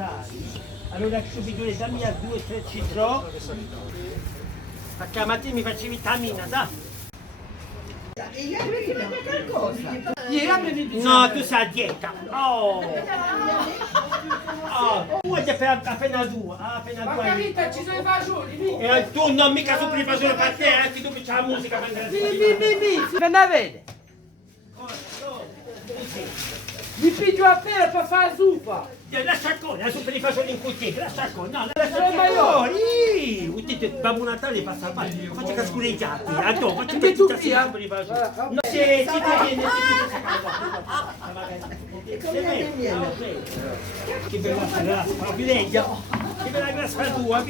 sai? Allora subito le dammi a 2-3 citro. Perché la mattina mi faccio vitamina, dai. No, tu sei a dieta. Oh! Oh, tu hai appena due, Margherita, ci sono i fagioli, e tu non mica su per i fagioli per te, che tu mi c'è la musica per andare a me ne vede. Mi piglio a pera per fare la zuppa. Lascia ancora, adesso per i fagioli in cucchiaio, lascia ancora, no, lascia Ma ancora. Udite, Babbo Natale passa al bagno, faccio cascare i gatti, faccio Che tu per via? i fagioli. No, sì, ti viene, che bella grassa, che bella grassa tua,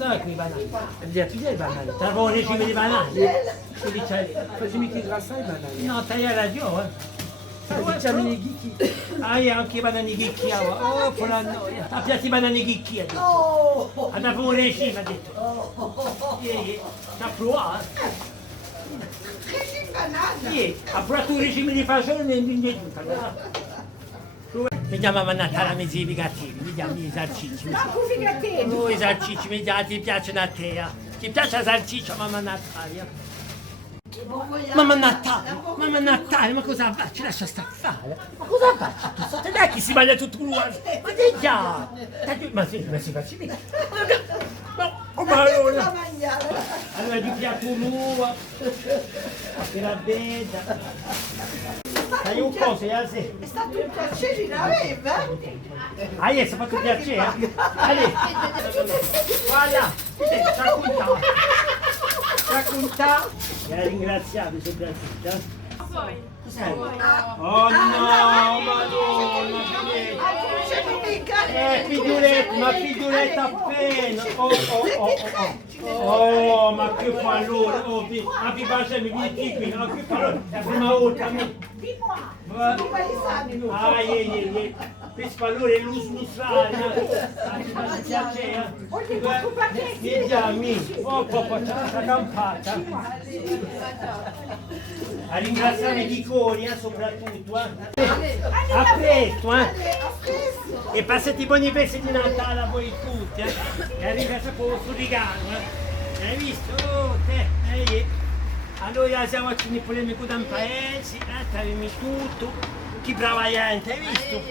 dove qui i banani? Piglia i banani, tra un regime di banani. Facimi che grassa i banani. No, te hai ragione. Facciamo i ghicchi. Anche i banani ghicchi, oh, con la noia. A piatti i banani ghicchi, ha detto. Oh, Ha dato un regime, ha detto. T'ha provato? che banana! Ha provato un regime di fagioli e non è giunta. Vediamo a Natale mezzi i cattivi, vediamo i salsicci. Ma come grattini? Oh, i salsicci, vediamo, ti piacciono a te. Ti piace la salsiccia, mamma Natale? Mamma Natale, ma cosa fa? Ci lascia stare? Ma cosa faccio? Non è che si mangia tutto crudo? Ma che già? Ma si fa bene. Ma allora di piatto nuovo, che la bella. Sai un po' se È stato un piacere in aveva. hai fatto piacere? Guarda, racconta. Mi hai ringraziato soprattutto. Cos'è? Oh no, madonna, figlioletta appena. Oh, ma che pallone, ma vi piace, mi vieni qui, ma che pallone, la prima volta. Questo pallone è l'usmusale, ti piace? Vediamo, la campata. A ringraziare di cuore soprattutto. A presto, e passate buoni pezzi di Natale a voi tutti, e a ringraziare per il vostro regalo, hai visto? Oh, te, allora siamo a finire polemico da un paese, troviamo tutto, chi brava gente, hai visto?